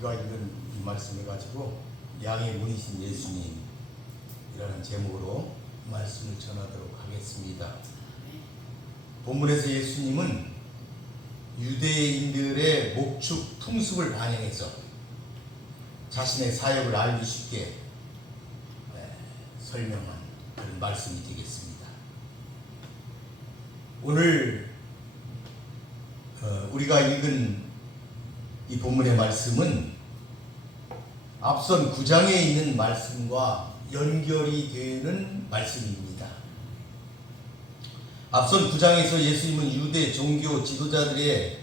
우리가 읽은 이 말씀을 가지고 양의 문이신 예수님이라는 제목으로 말씀을 전하도록 하겠습니다. 본문에서 예수님은 유대인들의 목축 풍습을 반영해서 자신의 사역을 알기 쉽게 설명한 그런 말씀이 되겠습니다. 오늘 우리가 읽은 이 본문의 말씀은 앞선 9장에 있는 말씀과 연결이 되는 말씀입니다. 앞선 9장에서 예수님은 유대 종교 지도자들의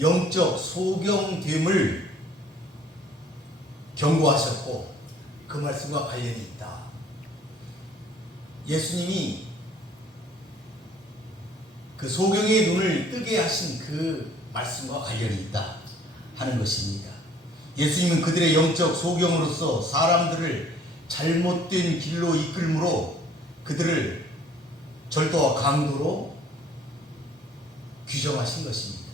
영적 소경됨을 경고하셨고 그 말씀과 관련이 있다. 예수님이 그 소경의 눈을 뜨게 하신 그 말씀과 관련이 있다 하는 것입니다. 예수님은 그들의 영적 소경으로서 사람들을 잘못된 길로 이끌므로 그들을 절도와 강도로 규정하신 것입니다.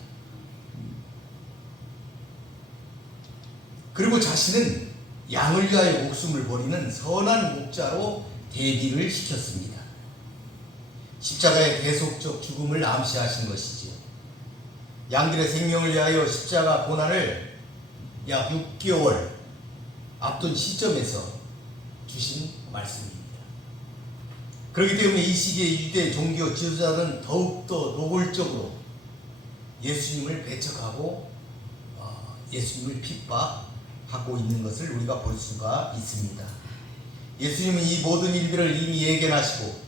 그리고 자신은 양을 위하여 목숨을 버리는 선한 목자로 대비를 시켰습니다. 십자가의 계속적 죽음을 암시하신 것이지요. 양들의 생명을 위하여 십자가 고난을 약 6개월 앞둔 시점에서 주신 말씀입니다. 그렇기 때문에 이 시기에 유대 종교 지도자는 더욱더 노골적으로 예수님을 배척하고 예수님을 핍박하고 있는 것을 우리가 볼 수가 있습니다. 예수님은 이 모든 일들을 이미 예견하시고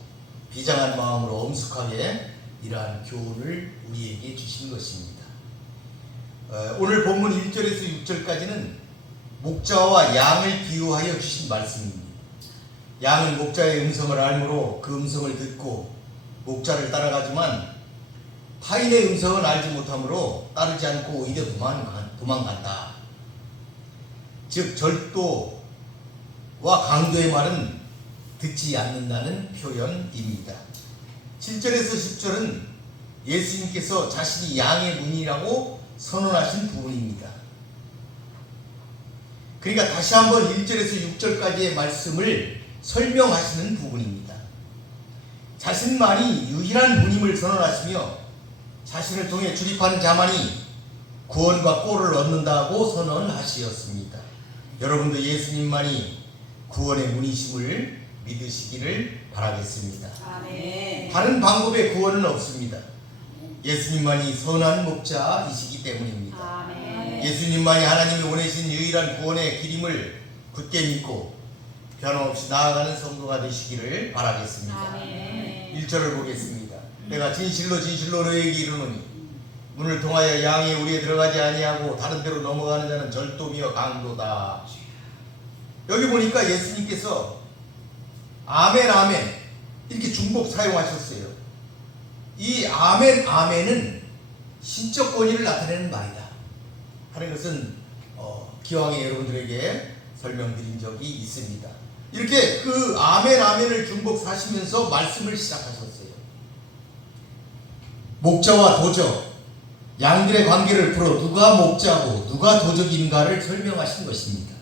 비장한 마음으로 엄숙하게 이러한 교훈을 우리에게 주신 것입니다. 오늘 본문 1절에서 6절까지는 목자와 양을 비유하여 주신 말씀입니다. 양은 목자의 음성을 알므로 그 음성을 듣고 목자를 따라가지만 타인의 음성은 알지 못하므로 따르지 않고 오히려 도망간다. 즉 절도와 강도의 말은 듣지 않는다는 표현입니다. 7절에서 10절은 예수님께서 자신이 양의 문이라고 선언하신 부분입니다. 그러니까 다시 한번 1절에서 6절까지의 말씀을 설명하시는 부분입니다. 자신만이 유일한 문임을 선언하시며 자신을 통해 출입하는 자만이 구원과 꼴을 얻는다고 선언하시었습니다. 여러분도 예수님만이 구원의 문이심을 믿으시기를 바라겠습니다. 아멘. 다른 방법의 구원은 없습니다. 예수님만이 선한 목자이시기 때문입니다. 아멘. 예수님만이 하나님이 보내신 유일한 구원의 길임을 굳게 믿고 변함없이 나아가는 성도가 되시기를 바라겠습니다. 아멘. 1절을 보겠습니다. 내가 진실로 진실로 너에게 이르노니 문을 통하여 양이 우리에 들어가지 아니하고 다른 데로 넘어가는 자는 절도며 강도다. 여기 보니까 예수님께서 아멘 아멘 이렇게 중복 사용하셨어요. 이 아멘 아멘은 신적 권위를 나타내는 말이다 하는 것은 기왕에 여러분들에게 설명드린 적이 있습니다. 이렇게 그 아멘 아멘을 중복 사시면서 말씀을 시작하셨어요. 목자와 도적, 양들의 관계를 풀어 누가 목자고 누가 도적인가를 설명하신 것입니다.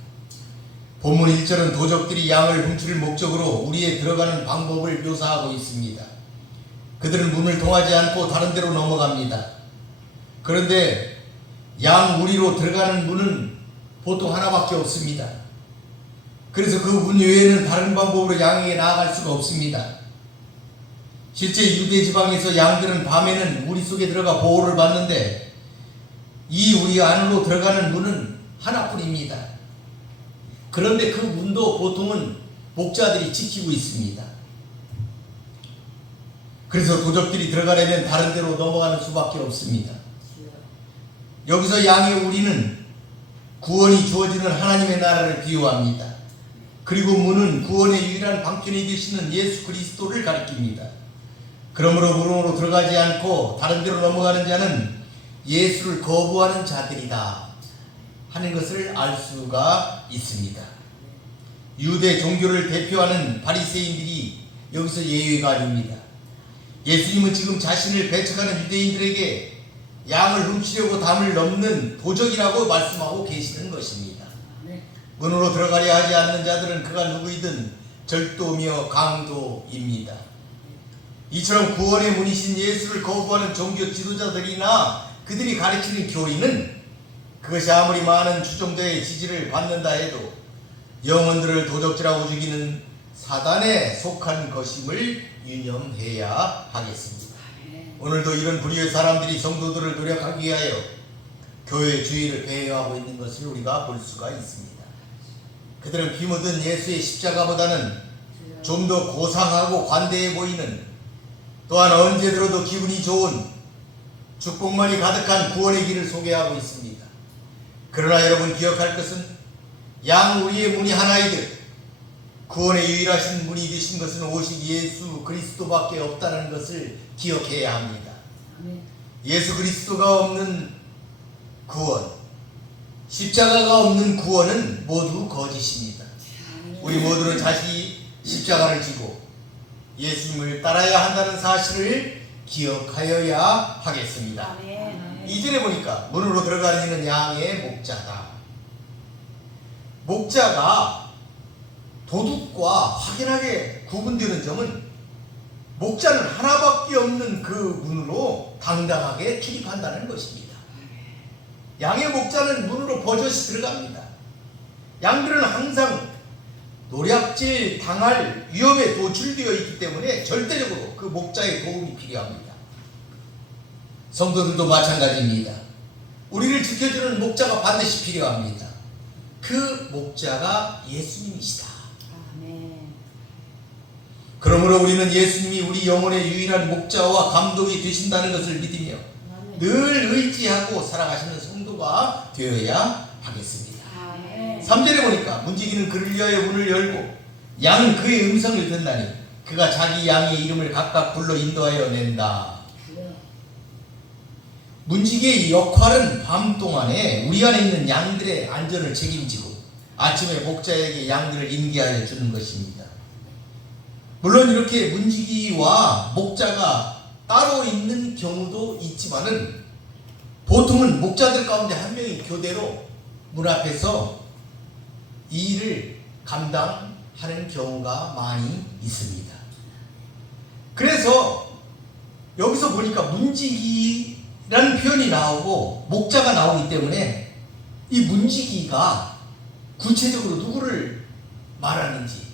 본문 1절은 도적들이 양을 훔칠 목적으로 우리에 들어가는 방법을 묘사하고 있습니다. 그들은 문을 통하지 않고 다른 데로 넘어갑니다. 그런데 양 우리로 들어가는 문은 보통 하나밖에 없습니다. 그래서 그 문 외에는 다른 방법으로 양에게 나아갈 수가 없습니다. 실제 유대 지방에서 양들은 밤에는 우리 속에 들어가 보호를 받는데 이 우리 안으로 들어가는 문은 하나뿐입니다. 그런데 그 문도 보통은 목자들이 지키고 있습니다. 그래서 도적들이 들어가려면 다른 데로 넘어가는 수밖에 없습니다. 여기서 양의 우리는 구원이 주어지는 하나님의 나라를 비유합니다. 그리고 문은 구원의 유일한 방편이 되시는 예수 그리스도를 가리킵니다. 그러므로 문으로 들어가지 않고 다른 데로 넘어가는 자는 예수를 거부하는 자들이다 하는 것을 알 수가 있습니다. 유대 종교를 대표하는 바리새인들이 여기서 예외가 아닙니다. 예수님은 지금 자신을 배척하는 유대인들에게 양을 훔치려고 담을 넘는 도적이라고 말씀하고 계시는 것입니다. 문으로 들어가려 하지 않는 자들은 그가 누구이든 절도며 강도입니다. 이처럼 구원의 문이신 예수를 거부하는 종교 지도자들이나 그들이 가르치는 교리는 그것이 아무리 많은 추종자의 지지를 받는다 해도 영혼들을 도적질하고 죽이는 사단에 속한 것임을 유념해야 하겠습니다. 오늘도 이런 불의의 사람들이 성도들을 노력하기 위하여 교회 주의를 배회하고 있는 것을 우리가 볼 수가 있습니다. 그들은 피 묻은 예수의 십자가보다는 좀 더 고상하고 관대해 보이는, 또한 언제 들어도 기분이 좋은 축복만이 가득한 구원의 길을 소개하고 있습니다. 그러나 여러분 기억할 것은 양 우리의 문이 하나이듯 구원의 유일하신 문이 되신 것은 오직 예수 그리스도밖에 없다는 것을 기억해야 합니다. 예수 그리스도가 없는 구원, 십자가가 없는 구원은 모두 거짓입니다. 우리 모두는 자신이 십자가를 지고 예수님을 따라야 한다는 사실을 기억하여야 하겠습니다. 2절에 보니까 문으로 들어가는 양의 목자다. 목자가 도둑과 확연하게 구분되는 점은 목자는 하나밖에 없는 그 문으로 당당하게 출입한다는 것입니다. 양의 목자는 문으로 버젓이 들어갑니다. 양들은 항상 노략질 당할 위험에 노출되어 있기 때문에 절대적으로 그 목자의 도움이 필요합니다. 성도들도 마찬가지입니다. 우리를 지켜주는 목자가 반드시 필요합니다. 그 목자가 예수님이시다. 그러므로 우리는 예수님이 우리 영혼의 유일한 목자와 감독이 되신다는 것을 믿으며 늘 의지하고 살아가시는 성도가 되어야 하겠습니다. 3절에 보니까 문지기는 그를 위하여 문을 열고 양은 그의 음성을 듣나니 그가 자기 양의 이름을 각각 불러 인도하여 낸다. 문지기의 역할은 밤 동안에 우리 안에 있는 양들의 안전을 책임지고 아침에 목자에게 양들을 인계하여 주는 것입니다. 물론 이렇게 문지기와 목자가 따로 있는 경우도 있지만은 보통은 목자들 가운데 한 명이 교대로 문 앞에서 이 일을 감당하는 경우가 많이 있습니다. 그래서 여기서 보니까 문지기라는 표현이 나오고 목자가 나오기 때문에 이 문지기가 구체적으로 누구를 말하는지,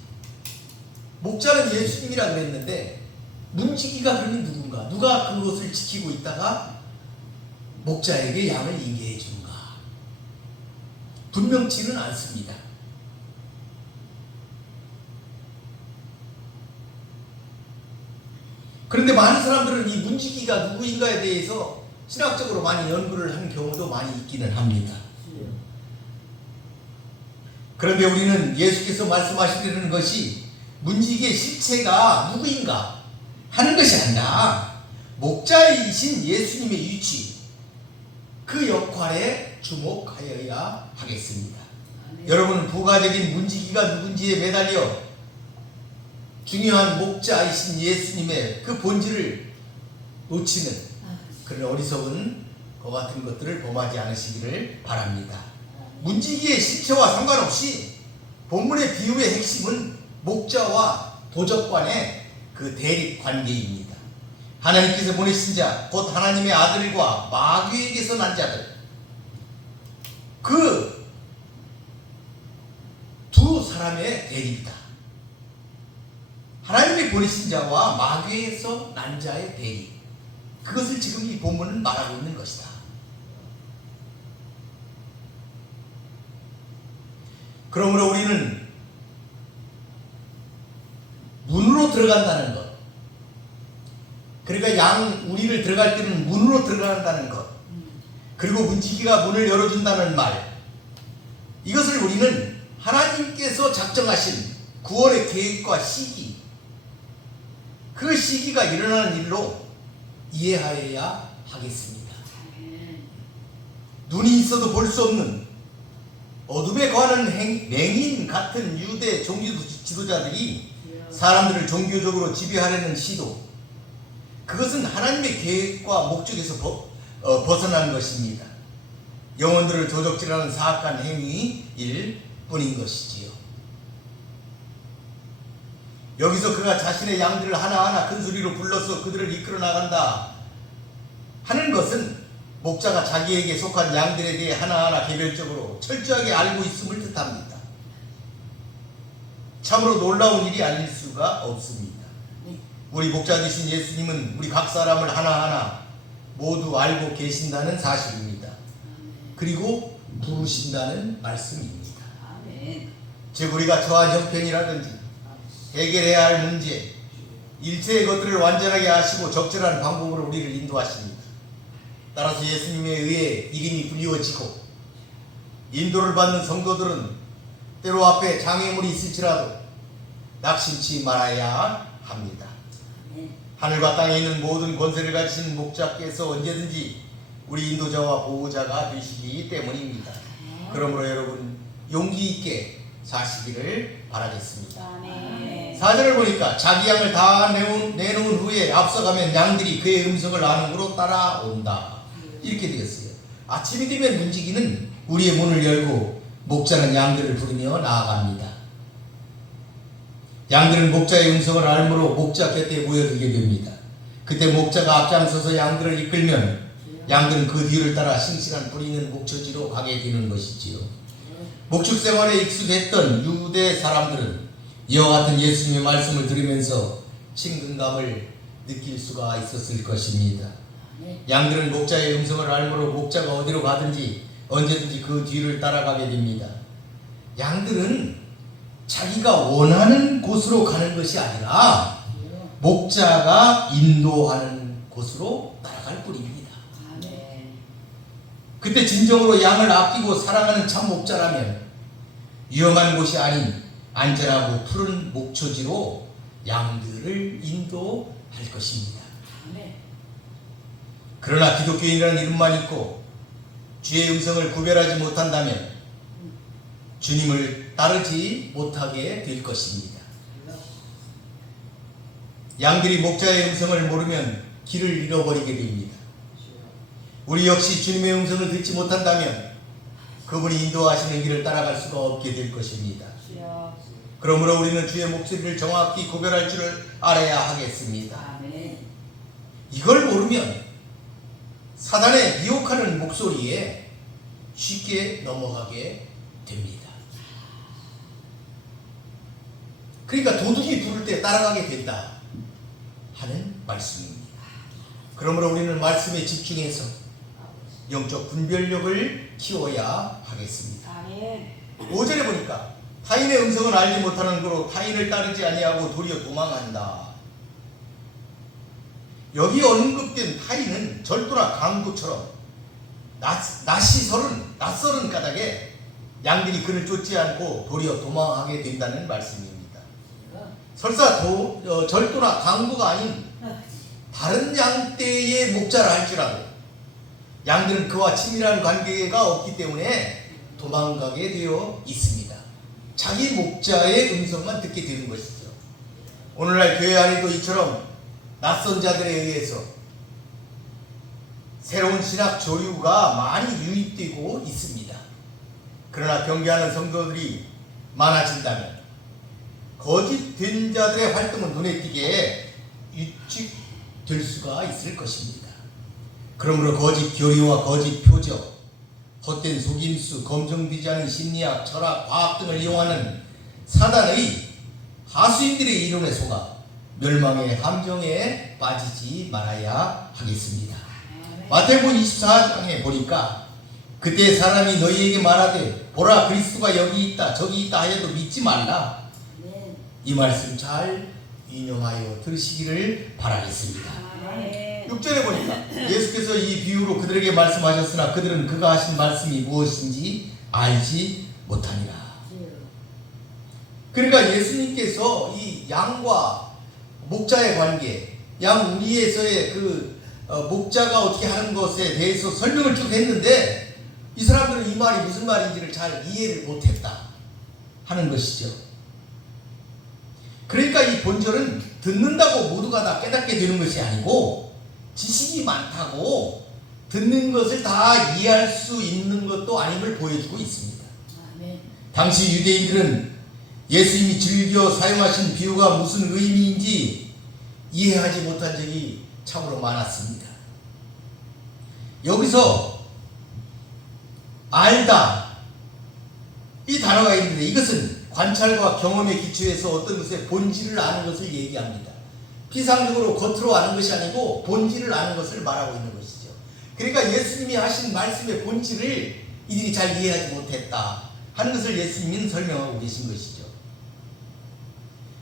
목자는 예수님이라 그랬는데 문지기가 그러면 누군가, 누가 그것을 지키고 있다가 목자에게 양을 인계해 주는가, 분명치는 않습니다. 그런데 많은 사람들은 이 문지기가 누구인가에 대해서 신학적으로 많이 연구를 한 경우도 많이 있기는 합니다. 그런데 우리는 예수께서 말씀하시려는 것이 문지기의 실체가 누구인가 하는 것이 아니라 목자이신 예수님의 위치, 그 역할에 주목하여야 하겠습니다. 여러분은 부가적인 문지기가 누군지에 매달려 중요한 목자이신 예수님의 그 본질을 놓치는 그런 어리석은 것 같은 것들을 범하지 않으시기를 바랍니다. 문지기의 실체와 상관없이 본문의 비유의 핵심은 목자와 도적간의 그 대립 관계입니다. 하나님께서 보내신 자, 곧 하나님의 아들과 마귀에게서 난 자들, 그 두 사람의 대립이다. 하나님이 보내신 자와 마귀에서 난 자의 대립, 그것을 지금 이 본문은 말하고 있는 것이다. 그러므로 우리는 문으로 들어간다는 것, 그러니까 우리를 들어갈 때는 문으로 들어간다는 것, 그리고 문지기가 문을 열어준다는 말, 이것을 우리는 하나님께서 작정하신 구원의 계획과 시기, 그 시기가 일어나는 일로 이해하여야 하겠습니다. 눈이 있어도 볼 수 없는 어둠에 거하는 맹인 같은 유대 종교 지도자들이 사람들을 종교적으로 지배하려는 시도, 그것은 하나님의 계획과 목적에서 벗어난 것입니다. 영혼들을 도적질하는 사악한 행위일 뿐인 것이지요. 여기서 그가 자신의 양들을 하나하나 큰 소리로 불러서 그들을 이끌어 나간다 하는 것은 목자가 자기에게 속한 양들에 대해 하나하나 개별적으로 철저하게 알고 있음을 뜻합니다. 참으로 놀라운 일이 아닐 수가 없습니다. 우리 목자 되신 예수님은 우리 각 사람을 하나하나 모두 알고 계신다는 사실입니다. 그리고 부르신다는 말씀입니다. 즉 우리가 처한 형편이라든지 해결해야 할 문제, 일체의 것들을 완전하게 아시고 적절한 방법으로 우리를 인도하십니다. 따라서 예수님에 의해 이름이 불리워지고 인도를 받는 성도들은 때로 앞에 장애물이 있을지라도 낙심치 말아야 합니다. 하늘과 땅에 있는 모든 권세를 가지신 목자께서 언제든지 우리 인도자와 보호자가 되시기 때문입니다. 그러므로 여러분 용기 있게 사시기를 바라겠습니다. 4절을 보니까 자기 양을 다 내놓은 후에 앞서가면 양들이 그의 음성을 아는으로 따라온다. 이렇게 되었어요. 아침이 되면 문지기는 우리의 문을 열고 목자는 양들을 부르며 나아갑니다. 양들은 목자의 음성을 알므로 목자 곁에 모여들게 됩니다. 그때 목자가 앞장서서 양들을 이끌면 양들은 그 뒤를 따라 싱싱한 뿌리 있는 목초지로 가게 되는 것이지요. 목축 생활에 익숙했던 유대 사람들은 이와 같은 예수님의 말씀을 들으면서 친근감을 느낄 수가 있었을 것입니다. 양들은 목자의 음성을 알므로 목자가 어디로 가든지 언제든지 그 뒤를 따라가게 됩니다. 양들은 자기가 원하는 곳으로 가는 것이 아니라 목자가 인도하는 곳으로 따라갈 뿐입니다. 그때 진정으로 양을 아끼고 사랑하는 참 목자라면 위험한 곳이 아닌 안전하고 푸른 목초지로 양들을 인도할 것입니다. 그러나 기독교인이라는 이름만 있고 주의 음성을 구별하지 못한다면 주님을 따르지 못하게 될 것입니다. 양들이 목자의 음성을 모르면 길을 잃어버리게 됩니다. 우리 역시 주님의 음성을 듣지 못한다면 그분이 인도하시는 길을 따라갈 수가 없게 될 것입니다. 그러므로 우리는 주의 목소리를 정확히 구별할 줄을 알아야 하겠습니다. 이걸 모르면 사단의 미혹하는 목소리에 쉽게 넘어가게 됩니다. 그러니까 도둑이 부를 때 따라가게 된다 하는 말씀입니다. 그러므로 우리는 말씀에 집중해서 영적 분별력을 키워야 하겠습니다. 5절에 보니까 타인의 음성을 알지 못하는 거로 타인을 따르지 아니하고 도리어 도망한다. 여기 언급된 타인은 절도나 강도처럼 낯설은 까닭에 양들이 그를 쫓지 않고 도리어 도망하게 된다는 말씀입니다. 설사 절도나 강도가 아닌 다른 양떼의 목자라 할지라도 양들은 그와 친밀한 관계가 없기 때문에 도망가게 되어 있습니다. 자기 목자의 음성만 듣게 되는 것이죠. 오늘날 교회 안에도 이처럼 낯선 자들에 의해서 새로운 신학 조류가 많이 유입되고 있습니다. 그러나 경계하는 성도들이 많아진다면 거짓된 자들의 활동은 눈에 띄게 유축될 수가 있을 것입니다. 그러므로 거짓 교리와 거짓 표적, 헛된 속임수, 검증되지 않은 심리학, 철학, 과학 등을 이용하는 사단의 하수인들의 이론에 속아 멸망의 함정에 빠지지 말아야 하겠습니다. 마태복음 24장에 보니까 그때 사람이 너희에게 말하되 보라 그리스도가 여기 있다 저기 있다 하여도 믿지 말라. 이 말씀 잘 인용하여 들으시기를 바라겠습니다. 6절에 보니까 예수께서 이 비유로 그들에게 말씀하셨으나 그들은 그가 하신 말씀이 무엇인지 알지 못하니라. 그러니까 예수님께서 이 양과 목자의 관계, 양 우리에서의 목자가 어떻게 하는 것에 대해서 설명을 쭉 했는데 이 사람들은 이 말이 무슨 말인지를 잘 이해를 못했다 하는 것이죠. 그러니까 이 본절은 듣는다고 모두가 다 깨닫게 되는 것이 아니고 지식이 많다고 듣는 것을 다 이해할 수 있는 것도 아님을 보여주고 있습니다. 당시 유대인들은 예수님이 즐겨 사용하신 비유가 무슨 의미인지 이해하지 못한 적이 참으로 많았습니다. 여기서 알다 이 단어가 있는데 이것은 관찰과 경험에 기초해서 어떤 것의 본질을 아는 것을 얘기합니다. 피상적으로 겉으로 아는 것이 아니고 본질을 아는 것을 말하고 있는 것이죠. 그러니까 예수님이 하신 말씀의 본질을 이들이 잘 이해하지 못했다 하는 것을 예수님은 설명하고 계신 것이죠.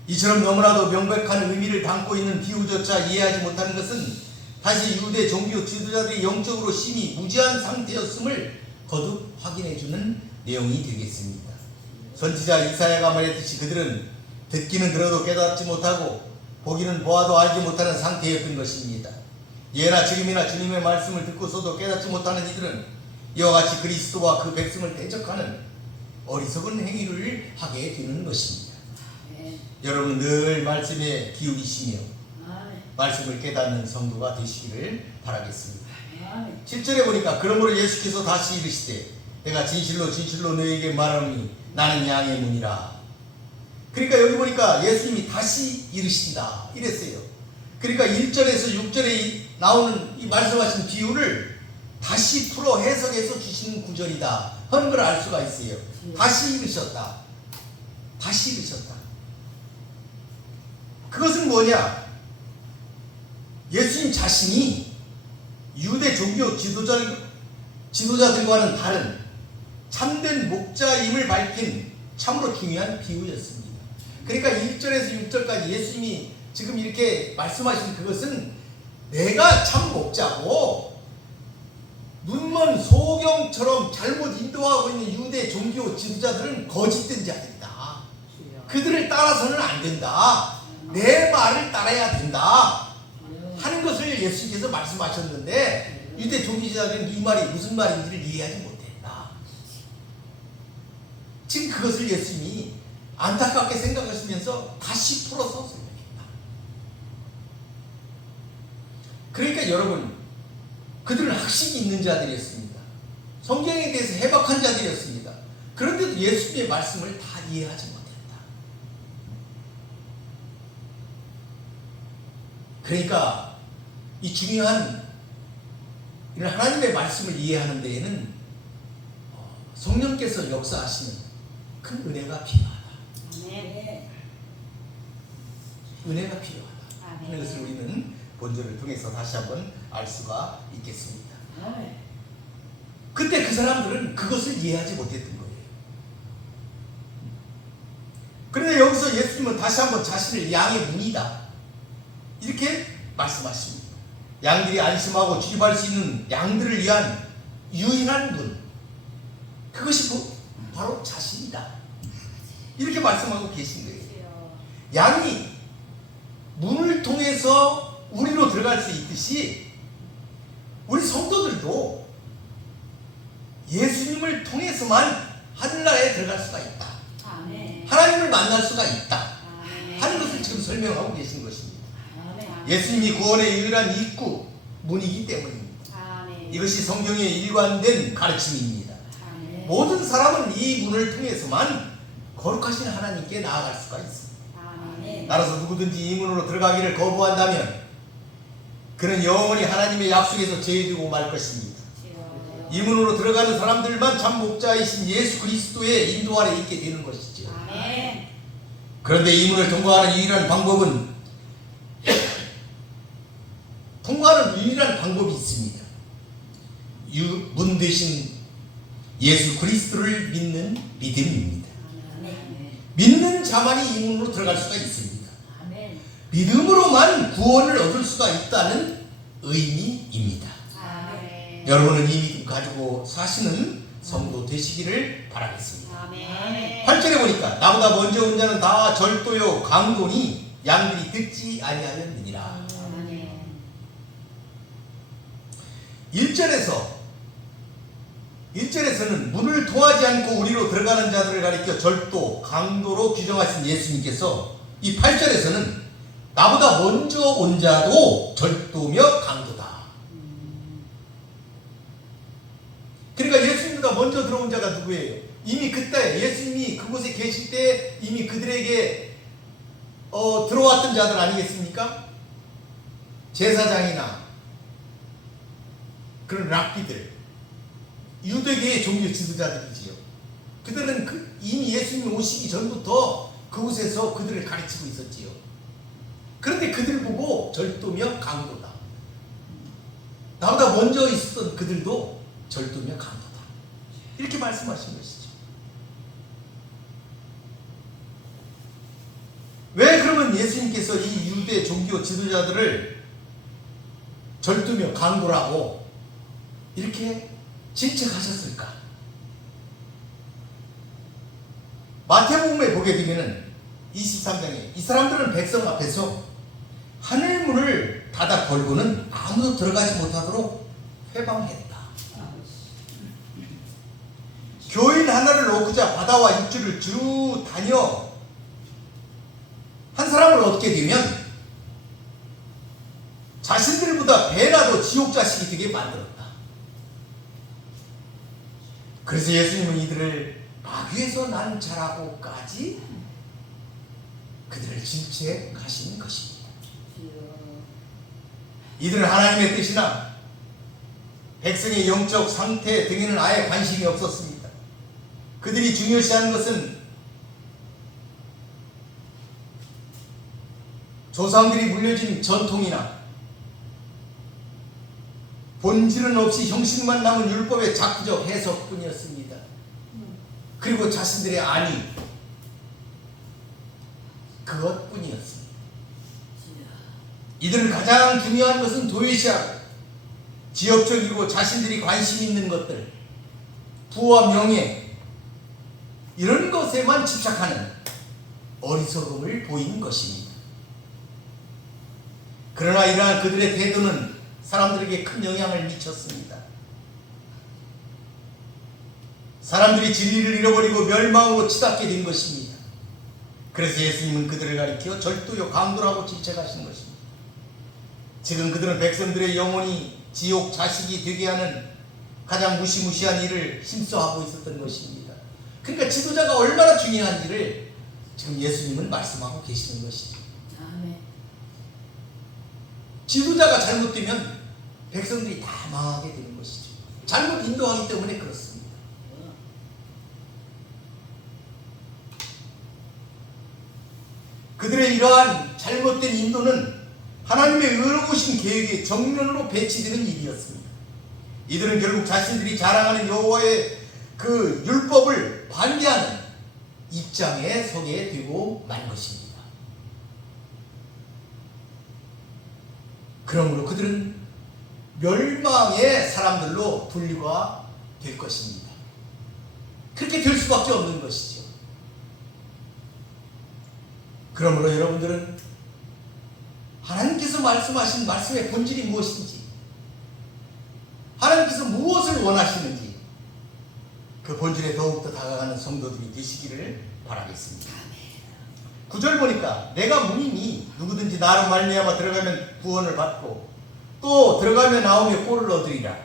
이처럼 너무나도 명백한 의미를 담고 있는 비유조차 이해하지 못하는 것은 다시 유대 종교 지도자들이 영적으로 심히 무지한 상태였음을 거듭 확인해주는 내용이 되겠습니다. 선지자 이사야가 말했듯이 그들은 듣기는 들어도 깨닫지 못하고 보기는 보아도 알지 못하는 상태였던 것입니다. 예나 지금이나 주님의 말씀을 듣고서도 깨닫지 못하는 이들은 이와 같이 그리스도와 그 백성을 대적하는 어리석은 행위를 하게 되는 것입니다. 여러분 늘 말씀에 기울이시며 말씀을 깨닫는 성도가 되시기를 바라겠습니다. 7절에 보니까 그러므로 예수께서 다시 이르시되 내가 진실로 진실로 너에게 말하노니 나는 양의 문이라. 그러니까 여기 보니까 예수님이 다시 이르신다 이랬어요. 그러니까 1절에서 6절에 나오는 이 말씀하신 비유를 다시 풀어 해석해서 주시는 구절이다 하는 걸 알 수가 있어요. 다시 이르셨다. 다시 이르셨다. 그것은 뭐냐? 예수님 자신이 유대 종교 지도자들과는 다른 참된 목자임을 밝힌 참으로 중요한 비유였습니다. 그러니까 1절에서 6절까지 예수님이 지금 이렇게 말씀하신 그것은 내가 참 목자고 눈먼 소경처럼 잘못 인도하고 있는 유대 종교 지도자들은 거짓된 자들이다. 그들을 따라서는 안 된다. 내 말을 따라야 된다 하는 것을 예수님께서 말씀하셨는데 유대 종교지도자들은 이 말이 무슨 말인지를 이해하지 못했다. 지금 그것을 예수님이 안타깝게 생각하시면서 다시 풀어서 설명했다. 그러니까 여러분 그들은 학식이 있는 자들이었습니다. 성경에 대해서 해박한 자들이었습니다. 그런데도 예수님의 말씀을 다 이해하지 못했다. 그러니까 이 중요한 이런 하나님의 말씀을 이해하는 데에는 성령께서 역사하시는 큰 은혜가 필요하다. 은혜가 필요하다 하는 것을 우리는 본절을 통해서 다시 한번 알 수가 있겠습니다. 그때 그 사람들은 그것을 이해하지 못했던 거예요. 그런데 여기서 예수님은 다시 한번 자신을 양의 문이다 이렇게 말씀하십니다. 양들이 안심하고 출입할 수 있는 양들을 위한 유일한 문, 그것이 바로 자신이다 이렇게 말씀하고 계신 거예요. 양이 문을 통해서 우리로 들어갈 수 있듯이 우리 성도들도 예수님을 통해서만 하늘나라에 들어갈 수가 있다. 하나님을 만날 수가 있다 하는 것을 지금 설명하고 계신 것입니다. 예수님이 구원의 유일한 입구 문이기 때문입니다. 이것이 성경의 일관된 가르침입니다. 모든 사람은 이 문을 통해서만 거룩하신 하나님께 나아갈 수가 있습니다. 따라서 누구든지 이 문으로 들어가기를 거부한다면 그는 영원히 하나님의 약속에서 제외되고 말 것입니다. 이 문으로 들어가는 사람들만 참 목자이신 예수 그리스도의 인도 아래 있게 되는 것이죠. 그런데 이 문을 통과하는 유일한 방법은 있습니다. 문 대신 예수 그리스도를 믿는 믿음입니다. 믿는 자만이 이 문으로 들어갈 수가 있습니다. 믿음으로만 구원을 얻을 수가 있다는 의미입니다. 여러분은 이 믿음 가지고 사시는 성도 되시기를 바라겠습니다. 8절에 보니까 나보다 먼저 온 자는 다 절도요 강도니 양들이 듣지 아니하였느니라. 1절에서는 문을 통하지 않고 우리로 들어가는 자들을 가리켜 절도, 강도로 규정하신 예수님께서 이 8절에서는 나보다 먼저 온 자도 절도며 강도다. 그러니까 예수님보다 먼저 들어온 자가 누구예요? 이미 그때 예수님이 그곳에 계실 때 이미 그들에게 들어왔던 자들 아니겠습니까? 제사장이나 그런 랍비들, 유대계의 종교 지도자들이지요. 그들은 이미 예수님 오시기 전부터 그곳에서 그들을 가르치고 있었지요. 그런데 그들 보고 절도며 강도다. 나보다 먼저 있었던 그들도 절도며 강도다. 이렇게 말씀하신 것이죠. 왜 그러면 예수님께서 이 유대 종교 지도자들을 절도며 강도라고 이렇게 질책하셨을까? 마태복음에 보게 되면은 23장에 이 사람들은 백성 앞에서 하늘 문을 닫아 걸고는 아무도 들어가지 못하도록 회방했다. 교인 하나를 놓고자 바다와 육지를 쭉 다녀 한 사람을 얻게 되면 자신들보다 배라도 지옥 자식이 되게 만들었다. 그래서 예수님은 이들을 마귀에서 난 자라고까지 그들을 질책하시는 것입니다. 이들은 하나님의 뜻이나 백성의 영적 상태 등에는 아예 관심이 없었습니다. 그들이 중요시하는 것은 조상들이 물려진 전통이나 본질은 없이 형식만 남은 율법의 작부적 해석뿐이었습니다. 그리고 자신들의 안위, 그것뿐이었습니다. 이들은 가장 중요한 것은 도외시하고 지역적이고 자신들이 관심 있는 것들, 부와 명예, 이런 것에만 집착하는 어리석음을 보이는 것입니다. 그러나 이러한 그들의 태도는 사람들에게 큰 영향을 미쳤습니다. 사람들이 진리를 잃어버리고 멸망으로 치닫게 된 것입니다. 그래서 예수님은 그들을 가리켜 절도요 강도라고 질책하신 것입니다. 지금 그들은 백성들의 영혼이 지옥 자식이 되게 하는 가장 무시무시한 일을 힘써하고 있었던 것입니다. 그러니까 지도자가 얼마나 중요한지를 지금 예수님은 말씀하고 계시는 것이죠. 지도자가 잘못되면 백성들이 다 망하게 되는 것이죠. 잘못 인도하기 때문에 그렇습니다. 그들의 이러한 잘못된 인도는 하나님의 의로우신 계획의 정면으로 배치되는 일이었습니다. 이들은 결국 자신들이 자랑하는 여호와의 그 율법을 반대하는 입장에 서게 되고 만 것입니다. 그러므로 그들은 멸망의 사람들로 분류가 될 것입니다. 그렇게 될 수밖에 없는 것이죠. 그러므로 여러분들은 하나님께서 말씀하신 말씀의 본질이 무엇인지, 하나님께서 무엇을 원하시는지 그 본질에 더욱더 다가가는 성도들이 되시기를 바라겠습니다. 9절 보니까 내가 문이니 누구든지 나로 말미암아 들어가면 구원을 받고 또 들어가며 나오며 꼴을 얻으리라.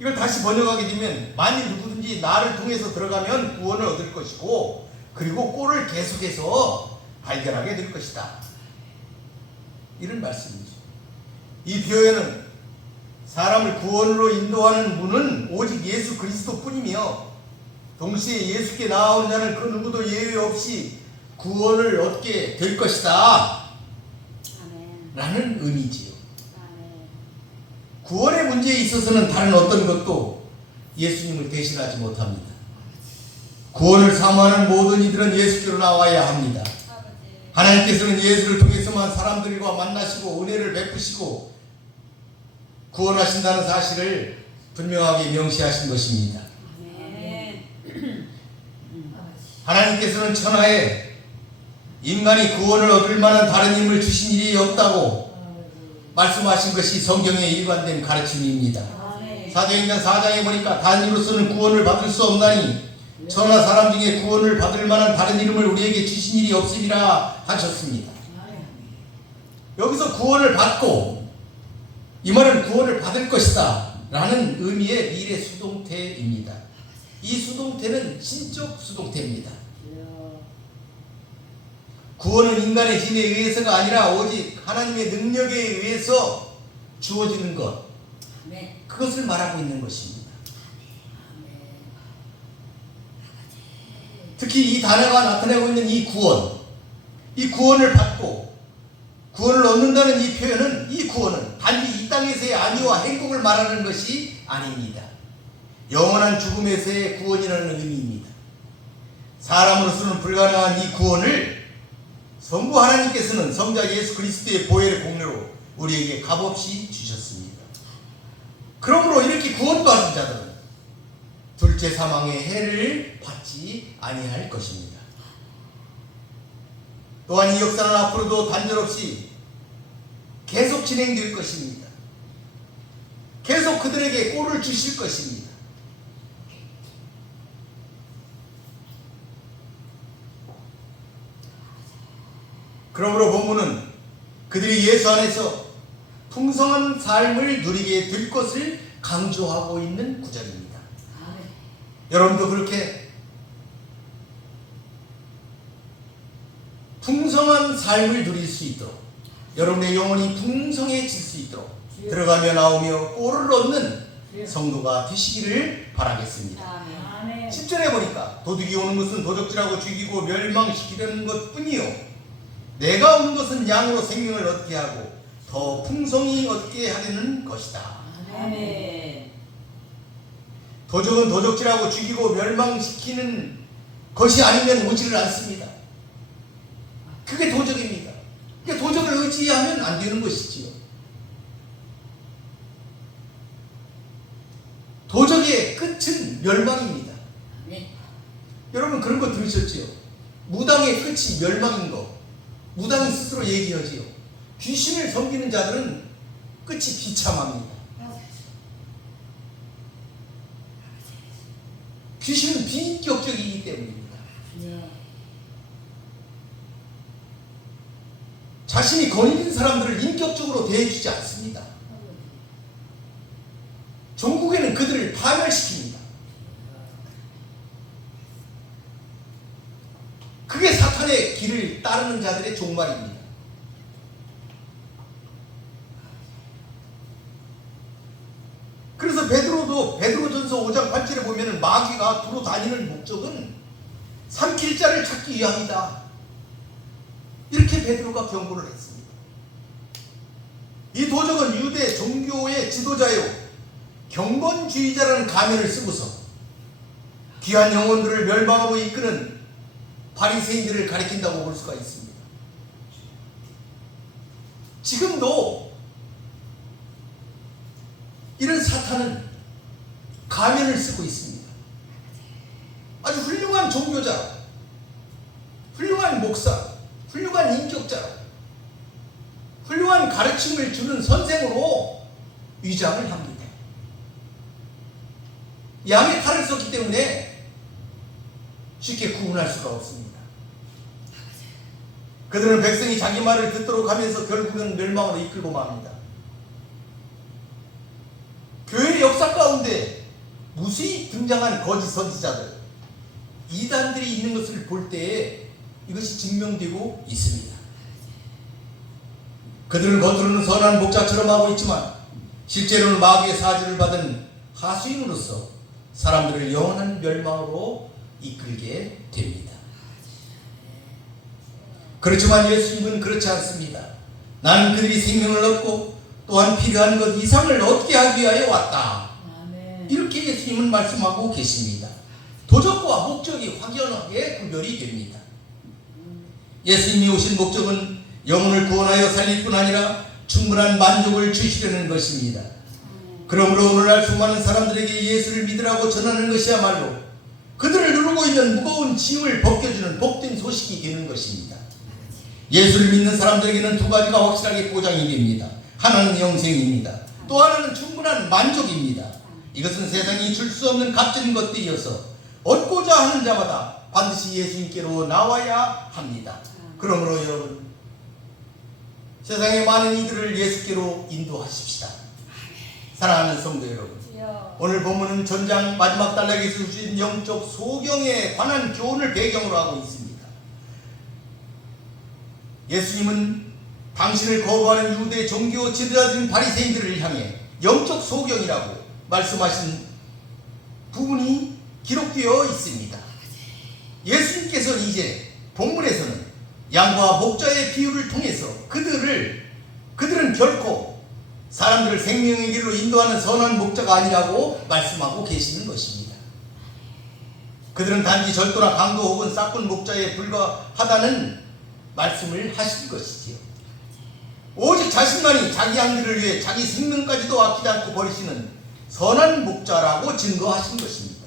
이걸 다시 번역하게 되면 만일 누구든지 나를 통해서 들어가면 구원을 얻을 것이고 그리고 꼴을 계속해서 발견하게 될 것이다. 이런 말씀이죠. 이 표현은 사람을 구원으로 인도하는 문은 오직 예수 그리스도뿐이며 동시에 예수께 나아오는 자는 그 누구도 예외 없이 구원을 얻게 될 것이다. 아멘. 라는 의미지요. 아멘. 구원의 문제에 있어서는 다른 어떤 것도 예수님을 대신하지 못합니다. 구원을 사모하는 모든 이들은 예수께로 나와야 합니다. 하나님께서는 예수를 통해서만 사람들과 만나시고 은혜를 베푸시고 구원하신다는 사실을 분명하게 명시하신 것입니다. 하나님께서는 천하에 인간이 구원을 얻을 만한 다른 힘을 주신 일이 없다고 말씀하신 것이 성경의 일관된 가르침입니다. 사도행전 4장에 보니까 단이로서는 구원을 받을 수 없나니 천하 사람 중에 구원을 받을 만한 다른 이름을 우리에게 주신 일이 없으리라 하셨습니다. 여기서 구원을 받고 이 말은 구원을 받을 것이다 라는 의미의 미래 수동태입니다. 이 수동태는 신적 수동태입니다. 구원은 인간의 힘에 의해서가 아니라 오직 하나님의 능력에 의해서 주어지는 것, 그것을 말하고 있는 것입니다. 특히 이 단어가 나타내고 있는 이 구원을 받고 구원을 얻는다는 이 표현은, 이 구원은 단지 이 땅에서의 안위와 행복을 말하는 것이 아닙니다. 영원한 죽음에서의 구원이라는 의미입니다. 사람으로서는 불가능한 이 구원을 성부 하나님께서는 성자 예수 그리스도의 보혈의 공로로 우리에게 값없이 주셨습니다. 그러므로 이렇게 구원받은 자들은 둘째 사망의 해를 받지 아니할 것입니다. 또한 이 역사는 앞으로도 단절없이 계속 진행될 것입니다. 계속 그들에게 꼴을 주실 것입니다. 그러므로 본문은 그들이 예수 안에서 풍성한 삶을 누리게 될 것을 강조하고 있는 구절입니다. 여러분도 그렇게 풍성한 삶을 누릴 수 있도록, 여러분의 영혼이 풍성해질 수 있도록 들어가며 나오며 꼴을 얻는 성도가 되시기를 바라겠습니다. 10절에 보니까 도둑이 오는 것은 도적질하고 죽이고 멸망시키려는 것 뿐이요 내가 온 것은 양으로 생명을 얻게 하고 더 풍성히 얻게 하려는 것이다. 아멘. 도적은 도적질하고 죽이고 멸망시키는 것이 아니면 오지를 않습니다. 그게 도적입니다. 그러니까 도적을 의지하면 안 되는 것이지요. 도적의 끝은 멸망입니다. 여러분 그런 거 들으셨지요? 무당의 끝이 멸망인 거 무당이 스스로 얘기하지요. 귀신을 섬기는 자들은 끝이 비참합니다. 귀신은 비인격적이기 때문입니다. 자신이 거느린 사람들을 인격적으로 대해주지 않습니다. 종국에는 그들을 파멸시킵니다. 그게 사탄의 길을 따르는 자들의 종말입니다. 그래서 베드로전서 5장 8절에 보면 마귀가 두루 다니는 목적은 삼킬 자를 찾기 위함이다. 이렇게 베드로가 경고를 했습니다. 이 도적은 유대 종교의 지도자요 경건주의자라는 가면을 쓰고서 귀한 영혼들을 멸망으로 이끄는 바리새인들을 가리킨다고 볼 수가 있습니다. 지금도 이런 사탄은 가면을 쓰고 있습니다. 아주 훌륭한 종교자, 훌륭한 목사, 훌륭한 인격자로, 훌륭한 가르침을 주는 선생으로 위장을 합니다. 양의 탈을 썼기 때문에 쉽게 구분할 수가 없습니다. 그들은 백성이 자기 말을 듣도록 하면서 결국은 멸망으로 이끌고 맙니다. 교회의 역사 가운데 무수히 등장한 거짓 선지자들, 이단들이 있는 것을 볼 때에 이것이 증명되고 있습니다. 그들은 겉으로는 선한 목자처럼 하고 있지만 실제로는 마귀의 사주를 받은 하수인으로서 사람들을 영원한 멸망으로 이끌게 됩니다. 그렇지만 예수님은 그렇지 않습니다. 나는 그들이 생명을 얻고 또한 필요한 것 이상을 얻게 하기 위하여 왔다. 이렇게 예수님은 말씀하고 계십니다. 도적과 목적이 확연하게 구별이 됩니다. 예수님이 오신 목적은 영혼을 구원하여 살릴 뿐 아니라 충분한 만족을 주시려는 것입니다. 그러므로 오늘날 수많은 사람들에게 예수를 믿으라고 전하는 것이야말로 그들을 누르고 있는 무거운 짐을 벗겨주는 복된 소식이 되는 것입니다. 예수를 믿는 사람들에게는 두 가지가 확실하게 보장이 됩니다. 하나는 영생입니다. 또 하나는 충분한 만족입니다. 이것은 세상이 줄 수 없는 값진 것들이어서 얻고자 하는 자마다 반드시 예수님께로 나와야 합니다. 그러므로 여러분, 세상의 많은 이들을 예수께로 인도하십시다. 사랑하는 성도 여러분, 주여. 오늘 본문은 전장 마지막 단락에서 주신 영적 소경에 관한 교훈을 배경으로 하고 있습니다. 예수님은 당신을 거부하는 유대 종교 지도자들인 바리새인들을 향해 영적 소경이라고 말씀하신 부분이 기록되어 있습니다. 예수님께서는 이제 본문에서는 양과 목자의 비유를 통해서 그들은 결코 사람들을 생명의 길로 인도하는 선한 목자가 아니라고 말씀하고 계시는 것입니다. 그들은 단지 절도나 강도 혹은 싹군 목자에 불과하다는 말씀을 하신 것이지요. 오직 자신만이 자기 양들을 위해 자기 생명까지도 아끼지 않고 버리시는 선한 목자라고 증거하신 것입니다.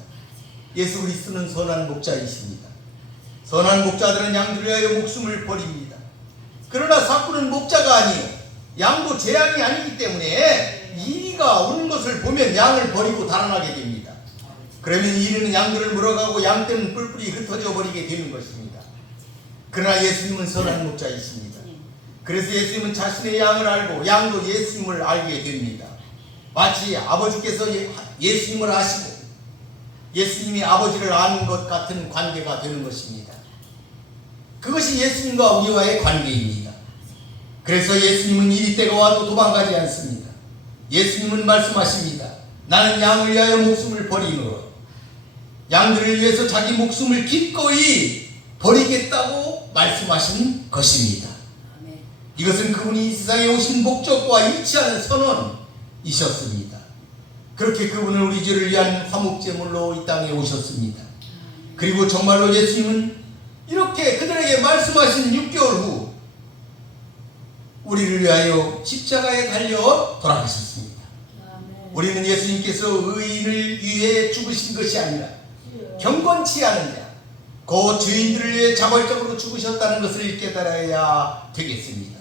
예수 그리스도는 선한 목자이십니다. 선한 목자들은 양들을 위하여 목숨을 버립니다. 그러나 삭군은 목자가 아니요 양도 제 양이 아니기 때문에 이리가 오는 것을 보면 양을 버리고 달아나게 됩니다. 그러면 이리는 양들을 물어가고 양떼는 뿔뿔이 흩어져 버리게 되는 것입니다. 그러나 예수님은 선한 목자이십니다. 그래서 예수님은 자신의 양을 알고 양도 예수님을 알게 됩니다. 마치 아버지께서 예수님을 아시고 예수님이 아버지를 아는 것 같은 관계가 되는 것입니다. 그것이 예수님과 우리와의 관계입니다. 그래서 예수님은 이리 때가 와도 도망가지 않습니다. 예수님은 말씀하십니다. 나는 양을 위하여 목숨을 버리노라. 양들을 위해서 자기 목숨을 기꺼이 버리겠다고 말씀하신 것입니다. 이것은 그분이 이 세상에 오신 목적과 일치하는 선언이셨습니다. 그렇게 그분은 우리 죄를 위한 화목제물로 이 땅에 오셨습니다. 그리고 정말로 예수님은 이렇게 그들에게 말씀하신 6개월 후 우리를 위하여 십자가에 달려 돌아가셨습니다. 우리는 예수님께서 의인을 위해 죽으신 것이 아니라 경건치 않은 자, 그 죄인들을 위해 자발적으로 죽으셨다는 것을 깨달아야 되겠습니다.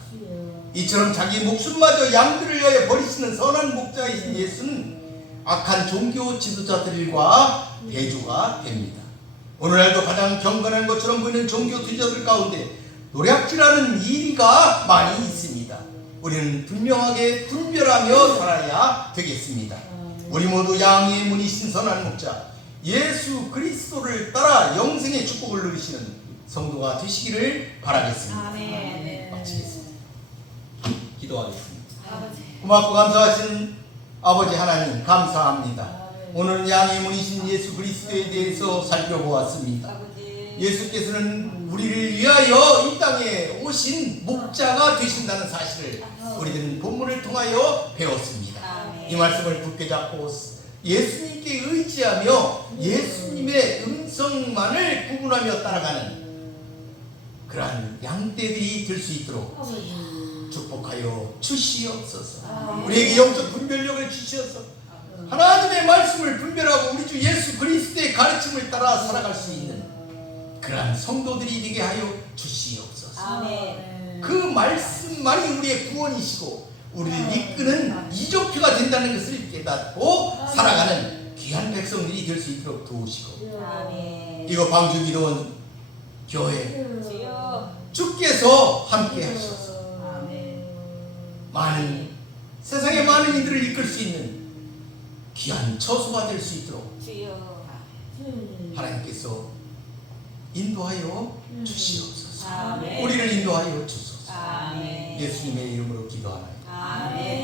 이처럼 자기 목숨마저 양들을 위하여 버리시는 선한 목자이신 예수는 악한 종교 지도자들과 대조가 됩니다. 오늘날도 가장 경건한 것처럼 보이는 종교 지도자들 가운데 노략질하는 이리가 많이 있습니다. 우리는 분명하게 분별하며 살아야 되겠습니다. 우리 모두 양의 문이신 선한 목자 예수 그리스도를 따라 영생의 축복을 누리시는 성도가 되시기를 바라겠습니다. 아멘. 마치겠습니다. 기도하겠습니다. 아버지. 고맙고 감사하신 아버지 하나님 감사합니다. 오늘은 양의 문이신 예수 그리스도에 대해서 살펴보았습니다. 아버지. 예수께서는 우리를 위하여 이 땅에 오신 목자가 되신다는 사실을 우리들은 본문을 통하여 배웠습니다. 아멘. 이 말씀을 굳게 잡고 예수님께 의지하며 예수님의 음성만을 구분하며 따라가는 그러한 양떼들이 될 수 있도록 축복하여 주시옵소서. 우리에게 영적 분별력을 주시옵소서. 하나님의 말씀을 분별하고 우리 주 예수 그리스도의 가르침을 따라 살아갈 수 있는 그러한 성도들이 되게 하여 주시옵소서. 아멘. 그 말씀만이 우리의 구원이시고 우리를 이끄는 이적표가 된다는 것을 깨닫고 살아가는 귀한 백성들이 될 수 있도록 도우시고, 아멘. 이거 방주기도원 교회 주여. 주께서 함께 하셔서 아멘. 많은 세상의 많은 이들을 이끌 수 있는 귀한 처소가 될 수 있도록 주여. 하나님께서 인도하여 주시옵소서. 아멘. 우리를 인도하여 주소서. 아멘. 예수님의 이름으로 기도하나이다. 아멘.